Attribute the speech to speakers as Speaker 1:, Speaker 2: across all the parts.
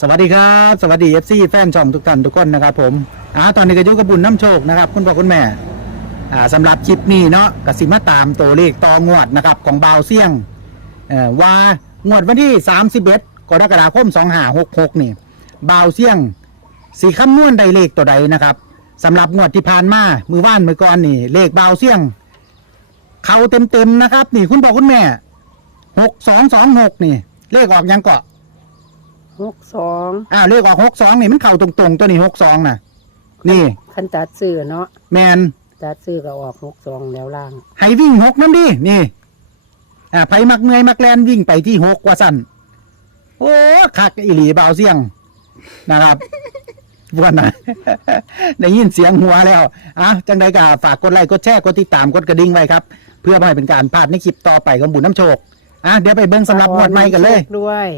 Speaker 1: สวัสดีครับ สวัสดีเอฟซีแฟนช่องทุกท่านทุกคนนะครับผมอ่าตอนนี้ก็อยกกับบุญน้ำโชคนะครับคุณพ่อคุณแม่อ่าสำหรับคลิปนี้เนาะกสิมาตามตัวเลขตองวดนะครับของบาวเสี่ยงเอ่อว่างวดวันที่ 31กรกฎาคม2566นี่บาวเสี่ยงสีคำนวณใดเลขตัวใดนะครับสำหรับงวดที่ผ่านมามือว่านมือก่อนนี่เลขบาวเสี่ยง เขาเต็มๆนะครับ นี่คุณพ่อคุณแม่หกสองสองหกนี่เลขออกยังเกาะ
Speaker 2: หกสอง
Speaker 1: อ้าวเลขออกหกสองนี่มันเข่าตรงๆตัวนี้หกสองน่ะ นี่
Speaker 2: คันตัดซื้อเนาะ
Speaker 1: แมน
Speaker 2: ตัดซื้อก็ออกหกสองแล้วล่าง
Speaker 1: ให้วิ่งหกน้ำดินี่ อ่าไผมักเมอยมักแลนวิ่งไปที่หกว่าสั่นโอ้คักอีหลีเบาวเสียงนะครับ วันนะได้ยินเสียงหัวแล้วอะจังใดก็ฝากกดไลค์กดแชร์กดติดตามกดกระดิ่งไว้ครับ เพื่อไม่ให้เป็นการพลาดในคลิปต่อไปของบุญน้ำโชคอะเดี๋ยวไปเบิ้งสำหรับงวดใหม่กันเลย
Speaker 2: ปาอำโชคด้วย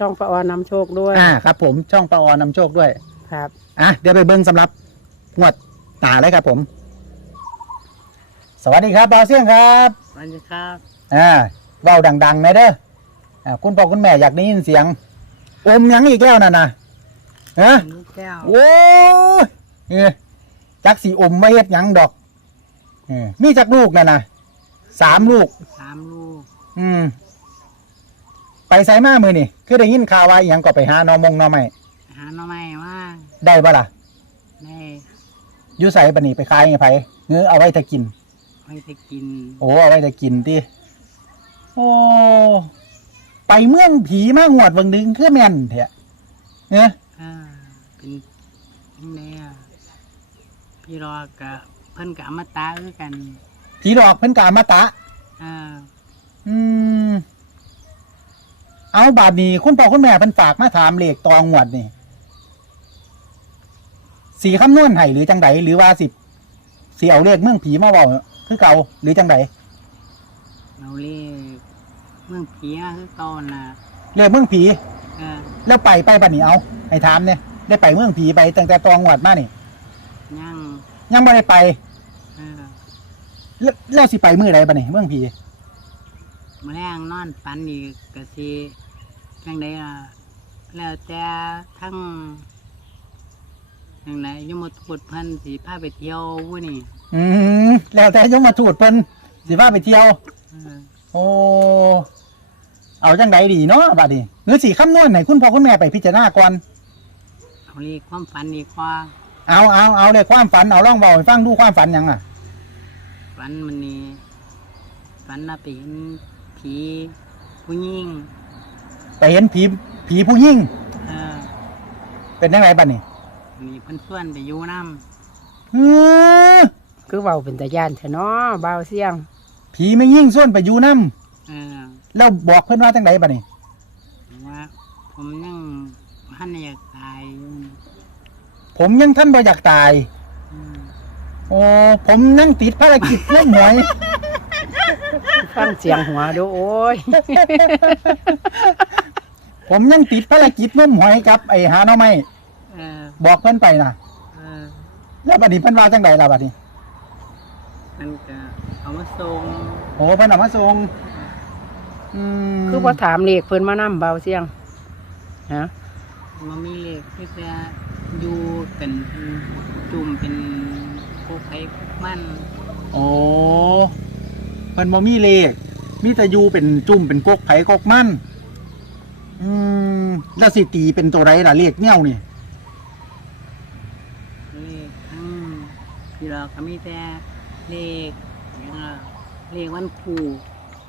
Speaker 2: ช่องประออนนำโชคด้วย
Speaker 1: อ่าครับ ผมช่องปออนำโชคด้วย
Speaker 2: ครับ
Speaker 1: อะเดี๋ยวไปเบิ้งสำหรับงวดตาเลยครับผม สวัสดีครับบาวเสียงครับ
Speaker 2: สวัสดีครับ
Speaker 1: อ่าเว้าดังๆหนะเด้ออ่าคุณพ่อคุณแม่อยากได้ยินเสียง อมหยังอีกแล้วน่ะนะฮะ
Speaker 2: ลูกแก้ว
Speaker 1: โอ้ยเอ้ยจักสีอมไม่เฮ็ดหยังดอกเออมีจักลูกน่ะนะสามลูก
Speaker 2: สามลูก
Speaker 1: อืม ไปไสมามือนี่คือได้ยินข่าวว่าอหยังก็ไปหาหนอมงหนอไม่
Speaker 2: หาหน่อไม้ว่า
Speaker 1: ได้ปะล่ะ
Speaker 2: ได้
Speaker 1: อยู่ใส่ปะนี่ไปขายไงไผเงื้อเอาไว้ถ้ากิน
Speaker 2: ไม่จะกิน
Speaker 1: โอ้เอาไว้จะกินติโอ้ไปเมืองผีมางวดวังนึงคือแม่นเถอะเนี่ย
Speaker 2: อ่าเป็นยังไงอะพี่รอกับเพิ่นกับอมตะคือกัน
Speaker 1: ผีหลอกเพิ่นกามาตะ
Speaker 2: อ่า
Speaker 1: อืม เอาบาดนี้คุณพ่อคุณแม่เพิ่นฝากมาถามเลขตองงวดนี่สีคำนวณให้หรือจังไดหรือว่าสิสิเอาเลขเมืองผีมาเว้าคือเก่าหรือจังได
Speaker 2: เราเรียกเมืองผีอะคือเก่าน่ะ
Speaker 1: เลขเมืองผี
Speaker 2: อ่า
Speaker 1: แล้วไปไปบัดนี้เอาให้ถามเนี่ยได้ไปเมืองผีไปตั้งแต่ตองงวดมานี่
Speaker 2: ยัง
Speaker 1: ยังไม่ได้ไป
Speaker 2: อ่า
Speaker 1: แล้วแล้วสิไปมื้อใดบัดนี้เมืองผี
Speaker 2: แมลงนอนปันอีกกะสิจังไดล่ะแล้วแต่ทั้งจังไดยมทูตเพิ่นสิพาไปเที่ยววุ้นี่
Speaker 1: อืมแล้วแต่ยมมาถูดเพิ่นสิว่าไปเที่ยว
Speaker 2: เออ
Speaker 1: โอ้ เอาจังไดดีเนาะบัดนี้หรือสิคำนวณให้คุณพ่อคุณแม่ไปพิจารณาก่อน
Speaker 2: เอาเรียกความฝันดีกว่า
Speaker 1: เอาเอาเอาเลยความฝันเอาล่องเบาให้ฟังดูความฝันหยังอะ
Speaker 2: ฝันมันนี่ฝันน่ะไปเห็น ผีผู้หญิง
Speaker 1: ไปเห็นผีผีผู้ยิ่ง
Speaker 2: เออ
Speaker 1: เป็นยังไงบัดนี้
Speaker 2: มีเพิ่นส่วนไปอยู่น้
Speaker 1: ฮือ
Speaker 2: คือเบาเป็นตาย่านเถอะเนาะเบาเสียง
Speaker 1: ผีไม่ยิ่งส่วนไปอยู่น้
Speaker 2: เออำ
Speaker 1: แล้วบอกเพิ่นว่าจังไดบัดนี้
Speaker 2: ว่า ผมยังพันอยากตายอยู่
Speaker 1: ผมยังท่านบ่อยากตาย
Speaker 2: อืม
Speaker 1: โอ้ผมนั่งติดภารกิจเล่นหวย
Speaker 2: ฟังเสียงหัวดูโอ้ย
Speaker 1: ผมยังติดภารกิจงมหอยกับไอ้หาหน่อไม้
Speaker 2: เออ
Speaker 1: บอกเพิ่นไปนะ
Speaker 2: เออ
Speaker 1: แล้วบัดนี้เพิ่นว่าจังไดล่ะบัดนี้
Speaker 2: มันก็เอามาส่ง
Speaker 1: โอ้เพิ่นเอามาส่งอืม
Speaker 2: คือว่าถามเลขเพิ่นมานำเบาเสียงฮะมันมีเลขที่จะอยู่เป็นจุ่มเป็นโคกไผ่โคกมัน
Speaker 1: โอ้ เพิ่นบ่มีเลขมีแต่อยู่เป็นจุ่มเป็นกกไผกกมันอืมแล้วสิตีเป็นตัวไรล่ะเลขแนวนี่
Speaker 2: เลขทั้งที่เราก็มีแต่เลขอย่างละเลขวันครู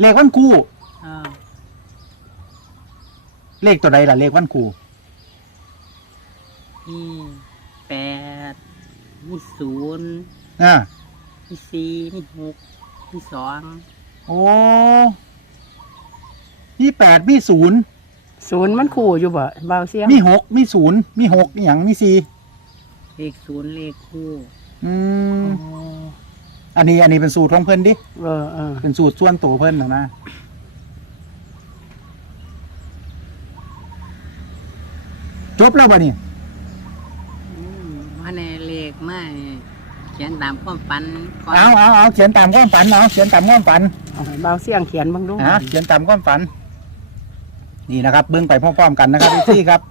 Speaker 1: เลขวันครู
Speaker 2: เออ
Speaker 1: เลขตัวใดล่ะเลขวันครู
Speaker 2: มีแปดมีศูนย์
Speaker 1: อ่า
Speaker 2: มีสี่มีหก มีสอง
Speaker 1: โอ้มีแปดมีศูนย์
Speaker 2: ศูนย์มันคู่อยู่บ่เบาเสียง
Speaker 1: มีหกมีศูนย์มีหกอหย่างมีสี่
Speaker 2: เลขศูนย์เลขคู่
Speaker 1: อืมอันนี้อันนี้เป็นสูตรของเพิ่นดิ
Speaker 2: เออเออ
Speaker 1: เป็นสูตรส่วนตัวเพิ่นนะนะ จบแล้วบ่นี่
Speaker 2: อืมว่าในเลขไม่เขียนตามความฝันก่อน
Speaker 1: เอาเอาเอาเขียนตามความฝันเอาเขียนตามความฝัน
Speaker 2: เอาให้เบาเสียงเขียนบ้างดู
Speaker 1: อะเขียนตามความฝัน นี่นะครับ เบื้องไปพร้อมๆกันนะครับ พี่ครับ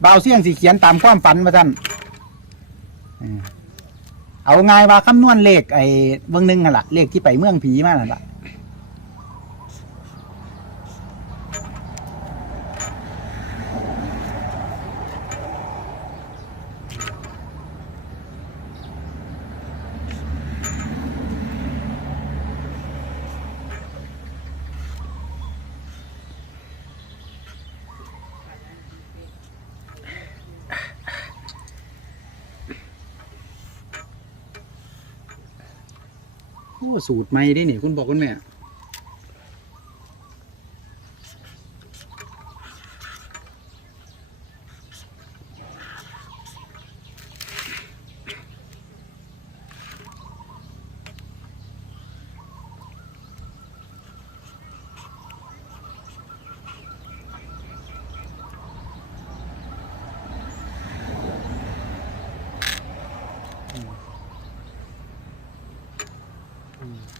Speaker 1: เบาเสี่ยงสีเขียนตามความฝันมาท่านอืมเอาไงายว่าคำนวณเลขไอ้เบื้องหนึงน่ะล่ะเลขที่ไปเมืองผีมานั่นล่ะ อ้สูตรใหม่ได้นี่คุณบอกคุณแม่ Mm.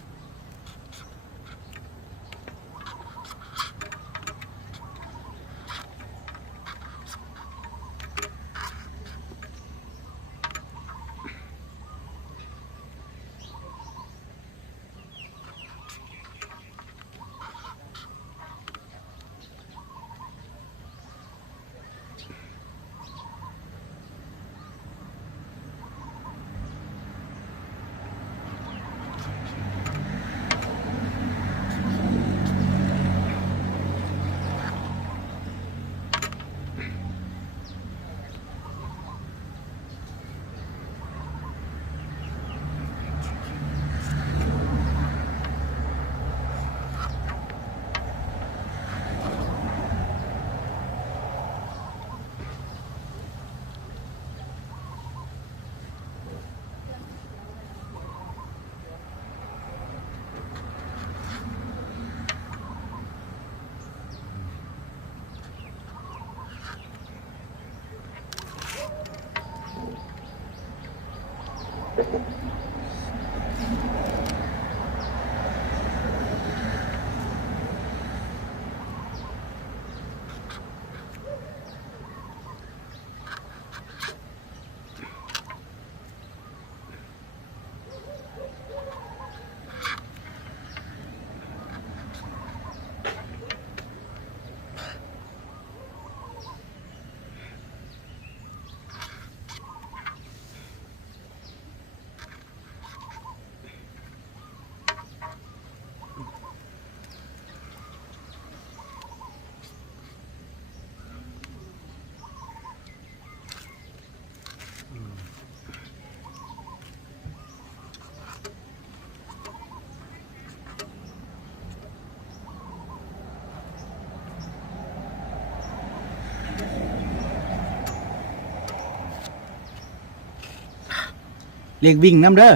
Speaker 1: เลขวิ่งน้ำเด้อ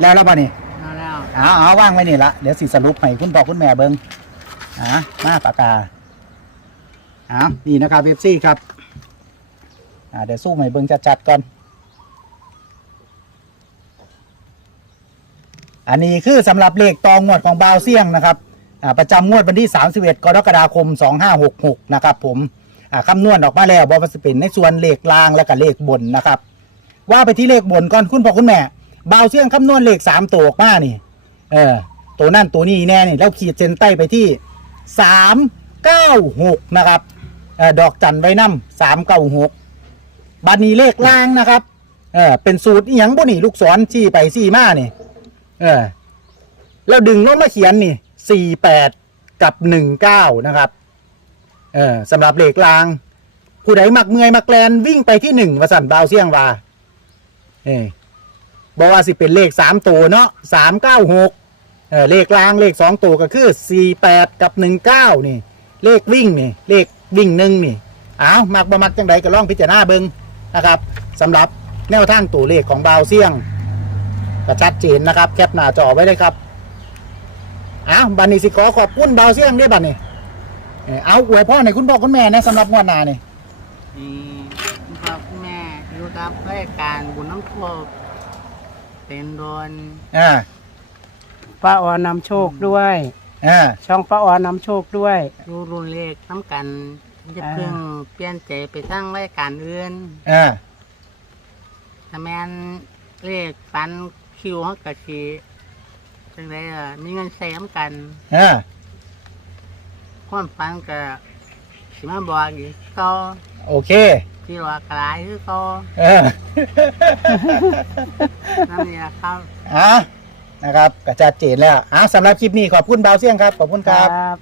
Speaker 1: แล้วแล้วป่ะนี่
Speaker 2: เอาแล้ว
Speaker 1: เอาเอาว่างไว้นี่ละเดี๋ยวสิสรุปให้คุณพ่อคุณแม่เบิงอ่ามาปากกาอ่านี่นะครับเว็บซี่ครับอ่า เดี๋ยวสู้ใหม่เบิ่งจัดๆก่อน อันนี้คือสำหรับเลขตองงวดของบาวเสี่ยงนะครับประจำงวดวันที่ 31 กรกฎาคม 2566 นะครับผมคำนวณออกมาแล้วบอสเปนในส่วนเลขลางและกับเลขบนนะครับ ว่าไปที่เลขบนก่อนคุณพ่อคุณแม่บาวเสี่ยงคำนวณเลข 3 ตัวออกมานี่เออตัวนั่นตัวนี้แน่นี่แล้วขีดเส้นใต้ไปที่ 396 นะครับออดอกจันไว้นำ396 บานี้เลขล่างนะครับ เออเป็นสูตรอหยังบ่นี่ลูกศรชี้ไปชี้มานี่ เออ แล้วดึงลงมาเขียนนี่สี่แปดกับหนึ่งเก้านะครับ เออสำหรับเลขล่าง ผู้ใดมักเมื่อยมักแกลนวิ่งไปที่หนึ่งวสันดาวเสี่ยงว่าเออบอกว่าสิเป็นเลขสามตัวเนาะสามเก้าหกเออเลขล่างเลขสองตัวก็คือสี่แปดกับหนึ่งเก้านี่ เลขวิ่งนี่ เลขวิ่งหนึ่งนี่อ้าวมักบ่มักจังไดก็ลองพิจารณาเบิง่ง นะครับสำหรับแนวทางตัวเลขของบาวเสี่ยงก็ชัดเจนนะครับ แคปหน้าจอไว้เลยครับอ้าวบันนี้สิขอขอบคุณบาวเซียงด้วยบันนี้เออเอาอวยพ่อในอยคุณพ่อคุณแม่นะสำหรับงวดหน้านี่
Speaker 2: นี่คุณพ่อคุณแม่อยู่กับรายการบุญน้ำโชคเป็นโดน
Speaker 1: อ่า
Speaker 3: ป้าออนำโชคด้วย
Speaker 1: อ่า
Speaker 3: ช่องป้าออนำโชคด้วย
Speaker 2: อยู่รุ่นเลขน้ำกัน จะ
Speaker 3: อ่า
Speaker 2: เพิ่งเปลี่ยนใจไปสร้างรายการอื่น
Speaker 1: อ่า
Speaker 2: ถ้าแม่นเลขฟันคิวเขากะชีจังไดอะมีเงินใช้น้ำกัน
Speaker 1: อ่า
Speaker 2: ความฝันก็สิมาบอกอีกก็
Speaker 1: โอเค
Speaker 2: ที่ว่ากลายคือก็
Speaker 1: เออ
Speaker 2: นั่นนี่ละครับ
Speaker 1: อะนะครับก็ชัดเจนแล้วอะสำหรับคลิปนี้ขอบคุณเบาเสียงครับ ขอบคุณครับ
Speaker 3: ครับ